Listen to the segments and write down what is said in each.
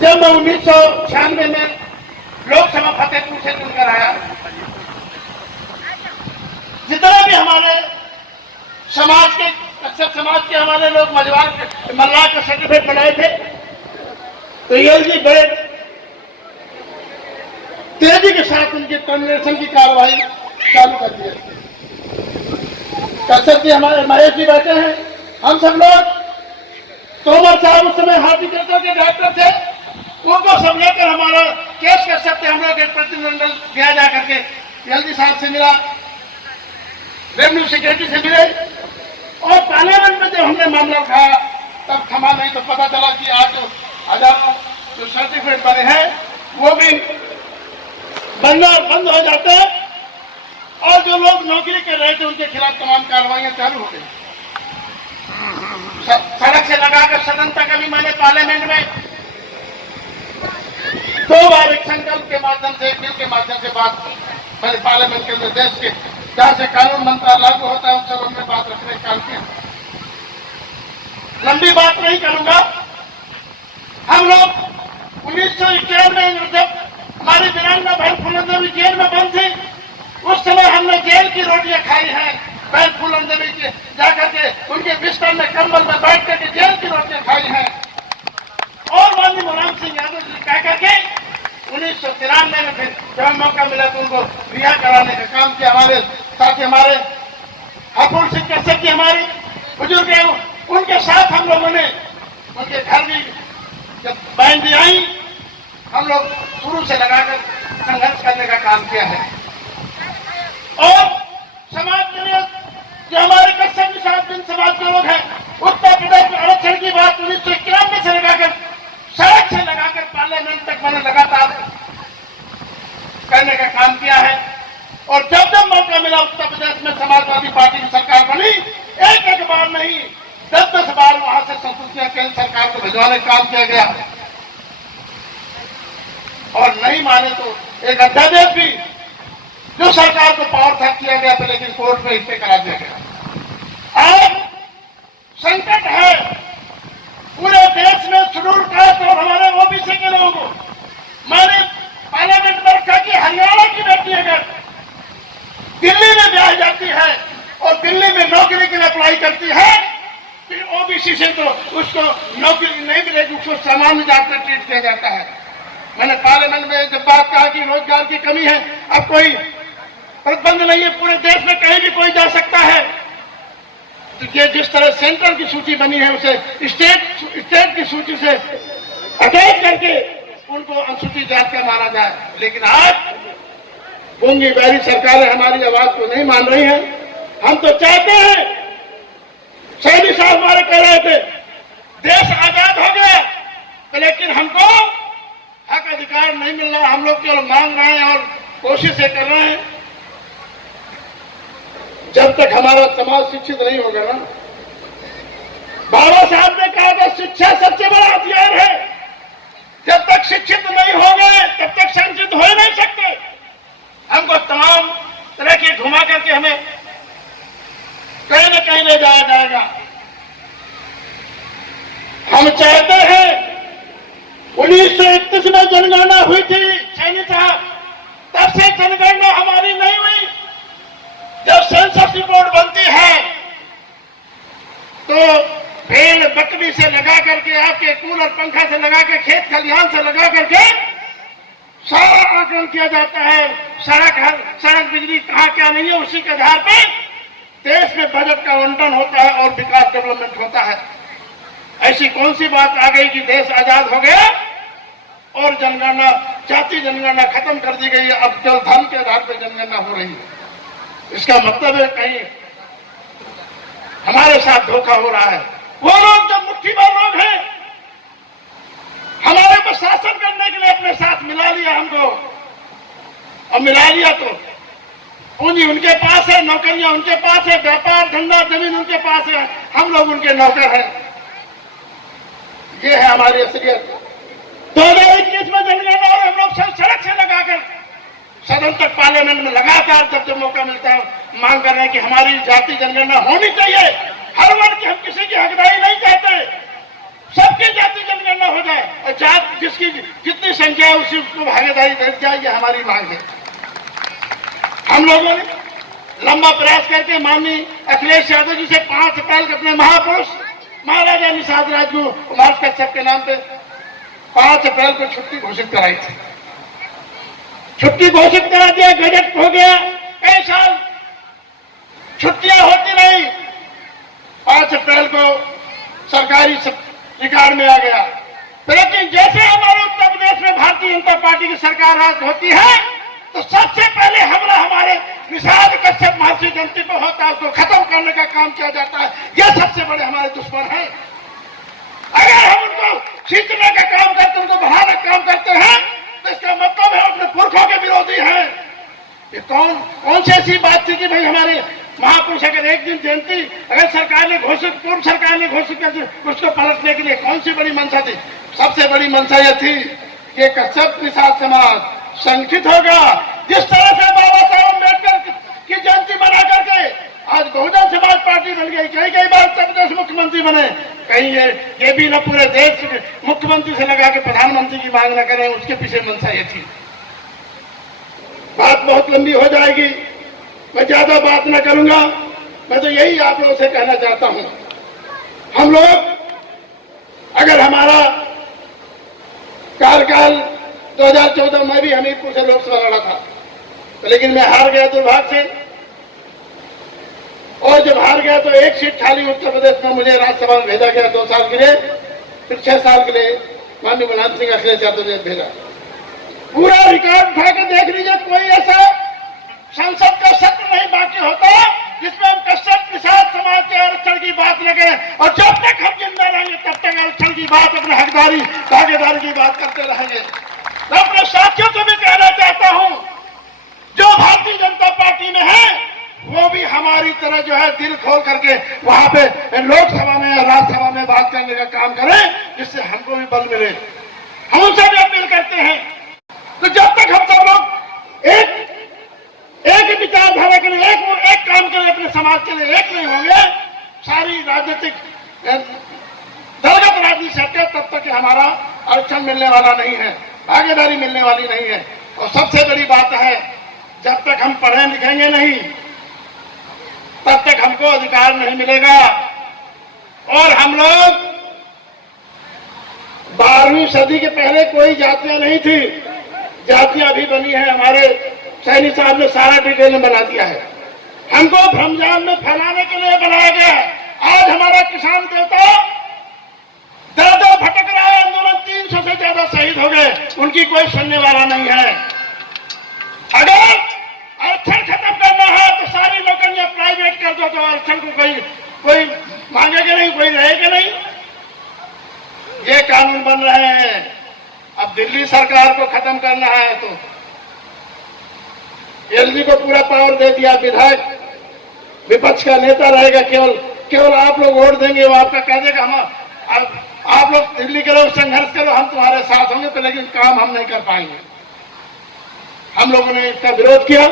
जब मैं 1996 में लोकसभा फतेहपुर से चुनकर आया, जितना भी हमारे समाज के कश्यप समाज के हमारे लोग मल्लाह का सर्टिफिकेट बनाए थे, तो ये जी बड़े तेजी के साथ उनकी टर्मिनेशन की कार्रवाई चालू कर दी। कश्यप जी हमारे महेश जी बैठे हैं, हम सब लोग तोमर साहब उस समय हार्टिकल्चर के डायरेक्टर थे, उनको सब लेकर हमारा केस कर सकते हम लोग एक प्रतिनिधिमंडल दिया जा करके एलजी साहब से मिला, रेवेन्यू सेक्रेटरी से मिले, और पार्लियामेंट में जब हमने मामला उठाया तब थमा नहीं, तो पता चला कि आज जो हजारों जो सर्टिफिकेट बने हैं वो भी बंद हो जाते हैं, और जो लोग नौकरी कर रहे थे उनके खिलाफ तमाम कार्रवाइयां चालू हो गई। सड़क से लगाकर सदन तक अभी मैंने पार्लियामेंट में 2 बार एक संकल्प के माध्यम से, एक बिल के माध्यम से बात मैंने पार्लियामेंट के अंदर देश के जहां से कानून बनता लागू होता है उन सब में बात रखने का काम किया। लंबी बात नहीं करूंगा। हम लोग 1991 में जब हमारी वीरांगना बहन फूलन देवी जेल में बंद थी, उस समय हमने जेल की रोटियां खाई हैं। बहन फूलन देवी के जाकर के उनके बिस्तर में कंबल में बैठ करके जेल की रोटियां खाई हैं। और माननीय मुलायम सिंह यादव जी कह करके 1993 में फिर जब मौका मिला तो उनको रिहा कराने का काम किया। हमारे साथ हमारे हरपुर सिंह कश्यप जी हमारे बुजुर्ग हैं, उनके साथ हम लोगों ने उनके घर भी जब बहन जी आई, हम लोग शुरू से लगाकर संघर्ष करने का काम किया है। और समाज के लिए जो हमारे कश्यप जी साहब जिन समाज के लोग हैं, उत्तर प्रदेश में आरक्षण की बात 1991 से लगाकर सड़क से लगाकर पार्लियामेंट तक मैंने लगातार करने का काम किया है। और जब जब मौका मिला उत्तर प्रदेश में समाजवादी पार्टी की सरकार बनी, एक बार नहीं 10-10 बार वहां से संस्तुतियां केंद्र सरकार को भिजवाने का काम किया गया। और नहीं माने तो एक अध्यादेश भी जो सरकार को पावर था किया गया था, लेकिन कोर्ट में इसे करा दिया गया। आज संकट है पूरे देश में शेड्यूल कास्ट और हमारे ओबीसी के लोगों को। मैंने पार्लियामेंट में रखा कि हरियाणा की बेटी अगर दिल्ली में ब्याह जाती है और दिल्ली में नौकरी के लिए अप्लाई करती है, फिर ओबीसी से तो उसको नौकरी नहीं मिलेगी, उसको सामान्य जात में ट्रीट किया जाता है। मैंने पार्लियामेंट में जब बात कहा कि रोजगार की कमी है, अब कोई प्रतिबंध नहीं है, पूरे देश में कहीं भी कोई जा सकता है, तो ये जिस तरह सेंट्रल की सूची बनी है उसे स्टेट की सूची से अटैच करके उनको अनुसूचित जाति का माना जाए। लेकिन आज गूंगी बहरी सरकारें हमारी आवाज को नहीं मान रही हैं। हम तो चाहते हैं, सैनी साहब हमारे कह रहे थे देश आजाद हो गया, लेकिन हमको हक अधिकार नहीं मिल रहा, हम लोग केवल मांग रहे हैं और कोशिशें कर रहे हैं। जब तक हमारा समाज शिक्षित नहीं होगा ना, बाबा साहब ने कहा था शिक्षा सबसे बड़ा हथियार है, जब तक शिक्षित नहीं होंगे तब तक संचित हो नहीं सकते। हमको तमाम तरह के घुमा करके हमें कहीं न कहीं ले जाया जाएगा। हम चाहते हैं 1931 में जनगणना हुई थी सैनी साहब, तब से जनगणना हमारी नहीं हुई। जब सेंसस रिपोर्ट बनती है तो भेड़ बकरी से लगा करके, आपके कूलर पंखा से लगा के, खेत खलिहान से लगा करके सारा आकलन किया जाता है। सड़क बिजली कहाँ क्या नहीं है, उसी के आधार पर देश में बजट का आवंटन होता है और विकास डेवलपमेंट होता है। ऐसी कौन सी बात आ गई कि देश आजाद हो गया और जनगणना, जाति जनगणना खत्म कर दी गई है, अब केवल धर्म के आधार पर जनगणना हो रही है। इसका मतलब है कहीं हमारे साथ धोखा हो रहा है। वो लोग जो मुट्ठी भर लोग हैं, हमारे को शासन करने के लिए अपने साथ मिला लिया हमको, और मिला लिया तो पूंजी उनके पास है, नौकरियां उनके पास है, व्यापार धंधा जमीन उनके पास है, हम लोग उनके नौकर हैं। ये है हमारी असलियत। 2021 में जनगणना और हम लोग सड़क से लगाकर सदन तक पार्लियामेंट में लगातार जब मौका मिलता है मांग कर रहे हैं कि हमारी जाति जनगणना होनी चाहिए। हर वर्ग की, हम किसी की हकदारी नहीं चाहते, सबकी जाति जनगणना हो जाए। और जिस जिसकी जितनी संख्या है उसी उसको भागीदारी दे जाए, ये हमारी मांग है। हम लोगों ने लंबा प्रयास करके माननीय अखिलेश यादव जी से 5 अप्रैल को अपने महापुरुष महाराजा निषाद राजगुरु कुमार कश्यप के नाम पे 5 अप्रैल को छुट्टी घोषित कराई थी। छुट्टी घोषित करा दिया, गजट हो गया, कई साल छुट्टियां होती रही। 5 अप्रैल को सरकारी रिकॉर्ड में आ गया। लेकिन जैसे हमारे उत्तर प्रदेश में भारतीय जनता पार्टी की सरकार होती है तो सबसे पहले हमला हमारे निषाद कश्यप महर्षि जयंती पर होता है, उसको खत्म करने का काम किया जाता है। यह सबसे बड़े हमारे दुश्मन हैं। अगर हम उनको खींचने का काम करते, उनको बढ़ाने का काम करते हैं तो इसका मतलब है अपने पुरखों के विरोधी हैं। ये कौन सी ऐसी बात थी कि भाई हमारे महापुरुष अगर एक दिन जयंती अगर सरकार ने घोषित, पूर्व सरकार ने घोषित कर दी, उसको पलटने के लिए कौन सी बड़ी मंशा थी? सबसे बड़ी मंशा यह थी कि कश्यप निषाद समाज संगठित होगा। जिस तरह से बाबा साहब अम्बेडकर की जयंती मना करके आज बहुजन समाज पार्टी बन गई, कई बार उत्तर प्रदेश मुख्यमंत्री बने, कहीं ये भी न पूरे देश मुख्यमंत्री से लगा के प्रधानमंत्री की मांग न करें, उसके पीछे मंशा ये थी। बात बहुत लंबी हो जाएगी, मैं ज्यादा बात न करूंगा। मैं तो यही आप लोगों से कहना चाहता हूं, हम लोग अगर हमारा कार्यकाल 2014 में भी हमीरपुर से लोकसभा लड़ा था, तो लेकिन मैं हार गया दुर्भाग्य से। और जब हार गया तो एक सीट खाली उत्तर प्रदेश में मुझे राज्यसभा में भेजा गया 2 साल के लिए, फिर 6 साल के लिए माननीय मुलायम सिंह अखिलेश यादव ने भेजा। पूरा रिकॉर्ड उठा के देख लीजिए, कोई ऐसा संसद का सत्र नहीं बाकी होता जिसमें हम कश्यप निषाद समाज के आरक्षण की बात लगे। और जब तक हम जिंदा रहेंगे तब तक आरक्षण की बात, अपने हकदारी भागीदारी की बात करते रहेंगे। मैं अपने साथियों को भी कहना चाहता हूं, जो भारतीय जनता पार्टी में है वो भी हमारी तरह जो है दिल खोल करके वहां पे लोकसभा में या राज्यसभा में बात करने का काम करें, जिससे हमको भी बल मिले। हम उनसे भी अपील करते हैं। तो जब तक हम सब लोग एक विचारधारा के लिए, एक काम के लिए, अपने समाज के लिए एक नहीं होंगे, सारी राजनीतिक दलगत राजनीति से हटे, तब तक हमारा आरक्षण मिलने वाला नहीं है, भागीदारी मिलने वाली नहीं है। और सबसे बड़ी बात है, जब तक हम पढ़े लिखेंगे नहीं तब तक हमको अधिकार नहीं मिलेगा। और हम लोग 12वीं सदी के पहले कोई जातियां नहीं थी, जातियां अभी बनी है। हमारे सैनी साहब ने सारा डिटेल में बना दिया है। हमको भ्रमजाल में फैलाने के लिए बनाया गया। आज हमारा किसान देवता दर भटक रहा है, आंदोलन 300 से ज्यादा शहीद हो गए, उनकी कोई सुनने वाला नहीं है। अगर आरक्षण खत्म करना है तो सारी नौकरियां प्राइवेट कर दो, तो आरक्षण को कोई मांगेगा नहीं, कोई रहेगा नहीं। ये कानून बन रहे हैं। अब दिल्ली सरकार को खत्म करना है तो एलजी को पूरा पावर दे दिया, विधायक विपक्ष का नेता रहेगा, केवल आप लोग वोट देंगे, वो आपका कह देगा हम आप लोग दिल्ली के लोग संघर्ष करो, हम तुम्हारे साथ होंगे, तो लेकिन काम हम नहीं कर पाएंगे। हम लोगों ने इसका विरोध किया।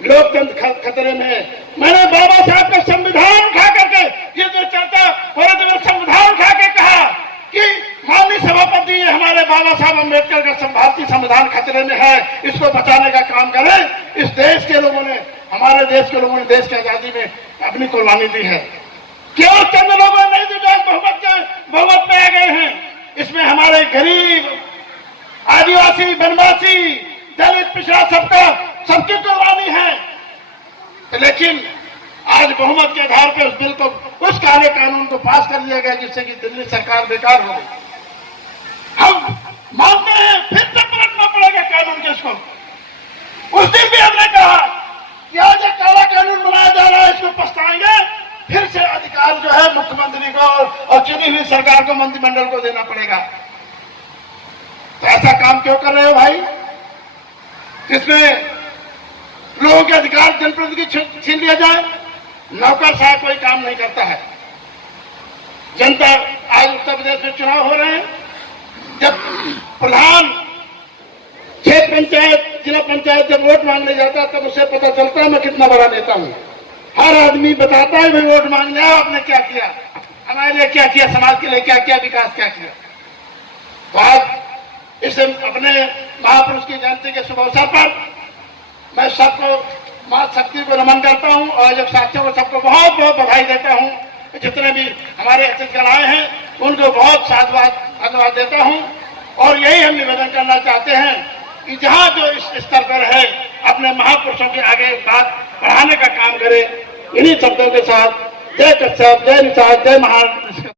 लोकतंत्र खतरे में है। मैंने बाबा साहब का संविधान उठा करके जिसने चर्चा हो रही थी, संविधान उठा के कहा कि माननीय सभापति, हमारे बाबा साहब अम्बेडकर का भारतीय संविधान खतरे में है, इसको बचाने का काम करें। इस देश के लोगों ने, हमारे देश के लोगों ने देश की आजादी में अपनी कुर्बानी दी है। केवल चंद लोगों ने नहीं दी, बहुमत में आ गए हैं। इसमें हमारे गरीब, आदिवासी, वनवासी, दलित, पिछड़ा सबकी कुर्बानी है। लेकिन आज बहुमत के आधार पर उस बिल को, उस काले कानून को पास कर दिया गया जिससे कि दिल्ली सरकार बेकार हो गई। हम मानते हैं फिर से पलटना पड़ेगा कानून के इसको। उस दिन भी हमने कहा कि आज एक काला कानून बनाया जा रहा है, इसको पछताएंगे, फिर से अधिकार जो है मुख्यमंत्री को और चुनी हुई सरकार को, मंत्रिमंडल को देना पड़ेगा। तो ऐसा काम क्यों कर रहे हो भाई, जिसमें लोगों के अधिकार जनप्रतिनिधि छीन लिया जाए? नौकरशाह कोई काम नहीं करता है। जनता, आज उत्तर प्रदेश में चुनाव हो रहे हैं, जब प्रधान क्षेत्र पंचायत, जिला पंचायत जब वोट मांगने जाता है तब उसे पता चलता है मैं कितना बड़ा नेता हूं। हर आदमी बताता है भाई वोट मांगने आया, आपने क्या किया, हमारे लिए क्या किया, समाज के लिए क्या किया, विकास क्या किया। तो आज इस अपने महापुरुष की जयंती के शुभ अवसर पर मैं सबको मां शक्ति को नमन करता हूं और जब साथियों को सबको बहुत बहुत बधाई देता हूं। जितने भी हमारे अतिथिगण आए हैं उनको बहुत साधुवाद धन्यवाद देता हूं और यही हम निवेदन करना चाहते हैं कि जहां जो इस स्तर पर है अपने महापुरुषों के आगे बात बढ़ाने का काम करे। इन्हीं शब्दों के साथ जय कश्यप, जय निषाद, जय महान।